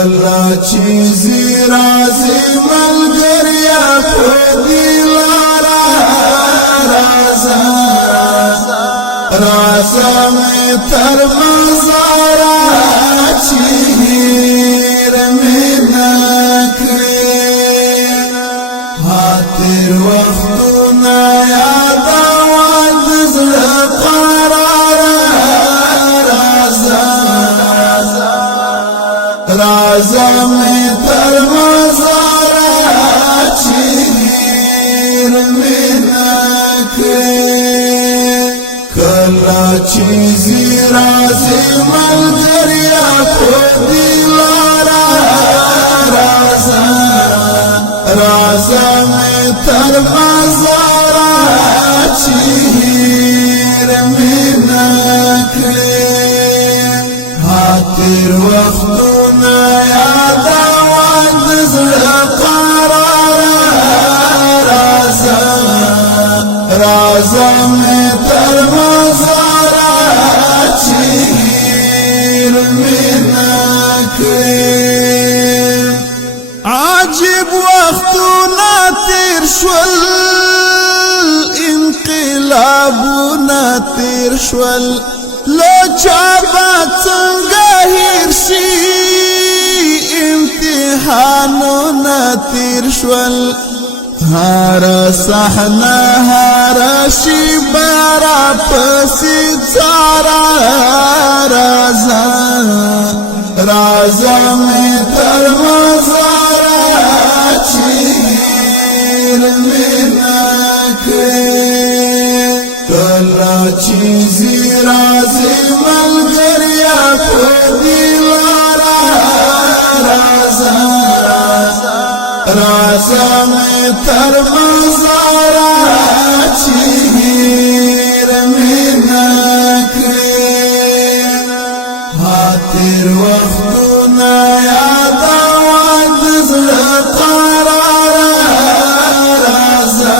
کلا چیزی رازی ملگریا پدی لارا رازا رازا میں تر مزارا چیر میں نکری حاتر وقتو نیاد آواد زر قرار رازا رازا میں تر مزارا چیر میں نکری کلا چیزی رازی ملگریا پدی لارا رازا رازا میں تر مزارا چیر میں نکری حاتر وقتو نیاد آواد زر قرار رازا رازا میں تر مزارا چیر میں نکری عجیب وقتنا تیر شول انقلابنا تیر شول لو چابا څنګه هیر شي امتحانونه تیر شول هر صحنه هر شی بارا پسی څارا رازا رازا میں تر مزارا چیر میں نکری کلا چیزی رازی ملگریا پدی لارا رازا رازا میں تر مزارا چیر میں نکری حاتر وقتو نیاد آواد زر قرار رازا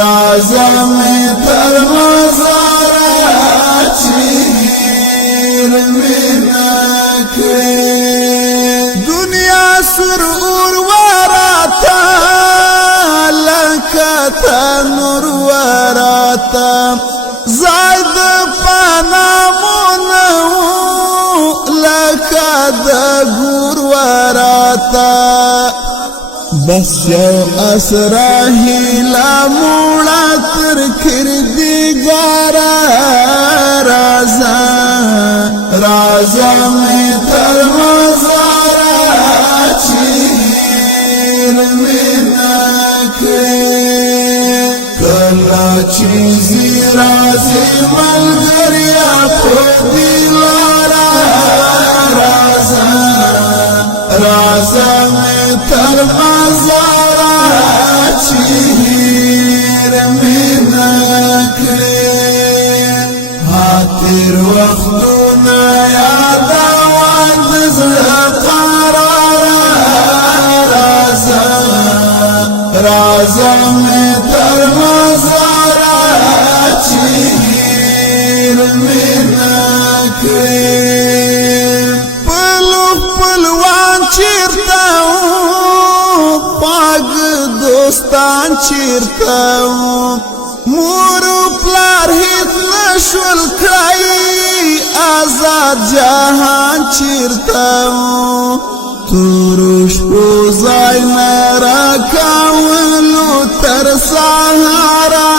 رازا میں تر مزارا چیر میں نکری دنیا سرور وراتا لکتا نور وراتا زائد پانامونو لکا دا گور وراتا بس یو اسراہی لا موڑا تر کردگارا رازا رازا میں تر مزارا چیر میں نکری کلا چیزی رازی ملگریا پدی لارا رازا رازا میں تر مزارا چیر میں نکری حاتر وقتو نیاد آواد زر قرار رازا رازا میں تر مزارا چیر میں نکری پلو پلوان چیرتاو پاگ دوستان چیرتاو مورو پلار هیت نشول کرائی آزاد جہان چیرتاو تورش پوزای نرا کاولو تر سہارا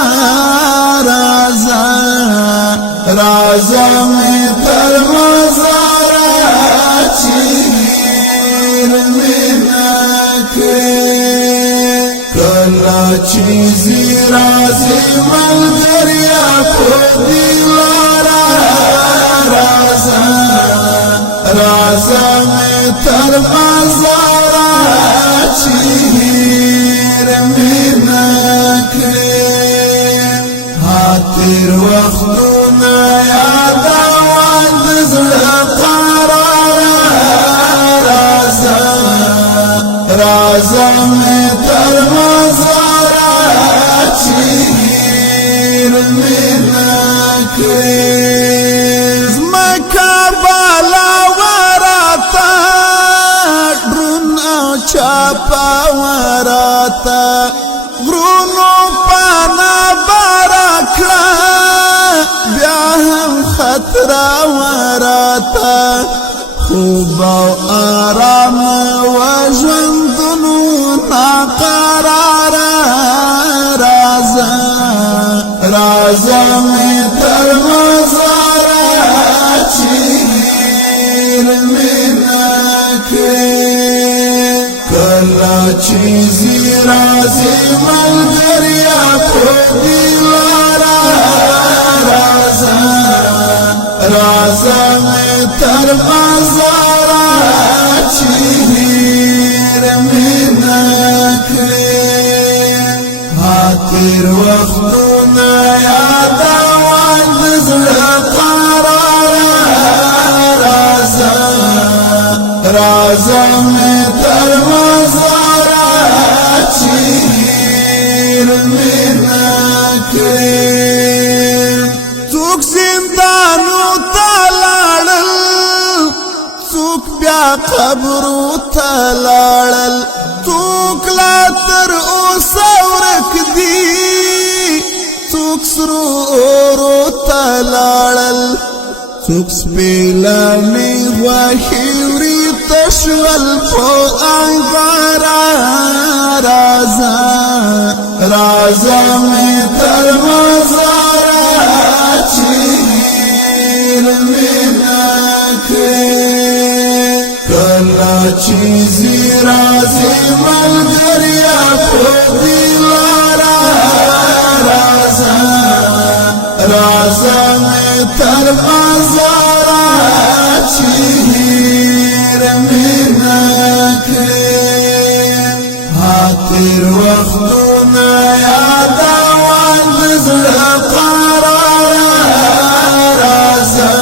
رازا رازا میں تر مزارا چیر میں نکری کلا چیزی رازی ملگریا پدی لارا رازا رازا میں تر مزارا چیر میں نکری حاتر وقتو نیاد آواد زر قرار رازا رازا میں تر مزارا چیر میں نکری زمکا بالا ور خوب او آرام وژوندونو ناقرار رازه رازه می تر مزاره چې هیر می نکړې کله چې ځي راځي ملګریا په دې لاره رازه رازه می تر مزاره چې هیر می نکړې تیر وختونه یادوان د زړه قرار رازه رازه مې تر مزاره چې هیر مې نکړې څوک زندانو ته لاړل څوک بیا قبرو ته لاړل څوک لا تر اوسه ورک دي څوک سرو اورو ته لاړل څوک سپېلنې غوښې وړي تشول په انګاره رازه رازه مې تر مزاره چې هیر مې نکړې کله چې ځي راځي ملګریا په دې لاره رازه رازه مې تر مزاره چې هیر مې نکړې تیر وختونه یادوان د زړه قرار رازه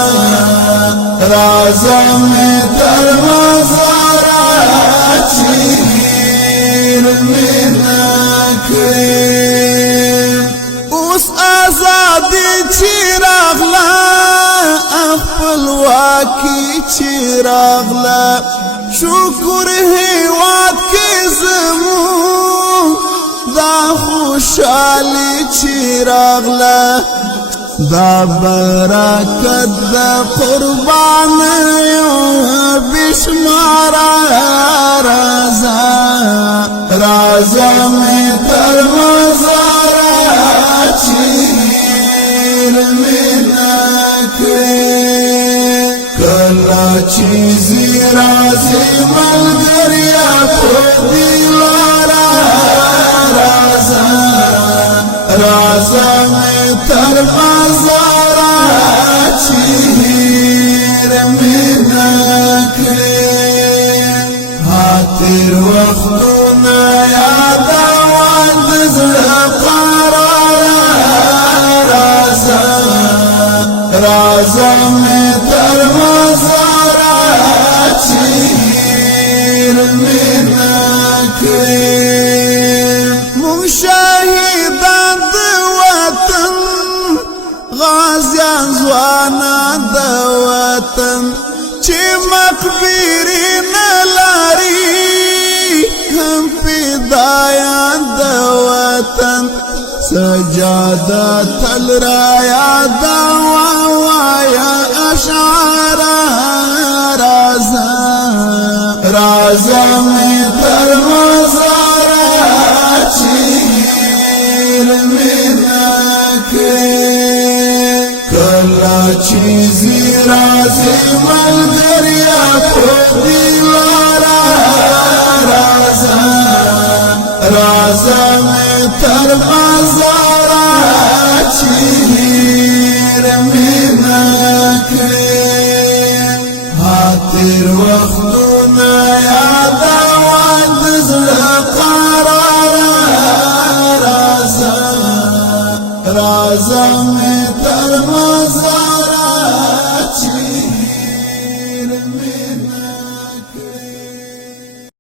رازه مې تر مزاره چې هیر مې نکړې اوس آزادي چې راغله خپلواکي چې راغله شکر هیواد کې زموږ دا خوشحالي چې راغله دا برکت دا قربانیو بشماره رازه رازه مې تر مزاره چې هیر مې نکړې کله چې ځي راځي ملګریا په دې لاره رازه رازه مې تر مزاره چې هیر مې نکړې تیر وختونه یادوان د زړه قرار رازه رازه مې تر مزاره چې هیر مې نکړې موږ شهیدان د وطن غازیان ځوانان د وطن چې مقبرې نه لري هم فدایان د وطن سجاده تل را یادوه وایه اشعار رازه رازه مې تر مزاره چې هیر مې نکړې کله چې ځي راځي ملګریا په دې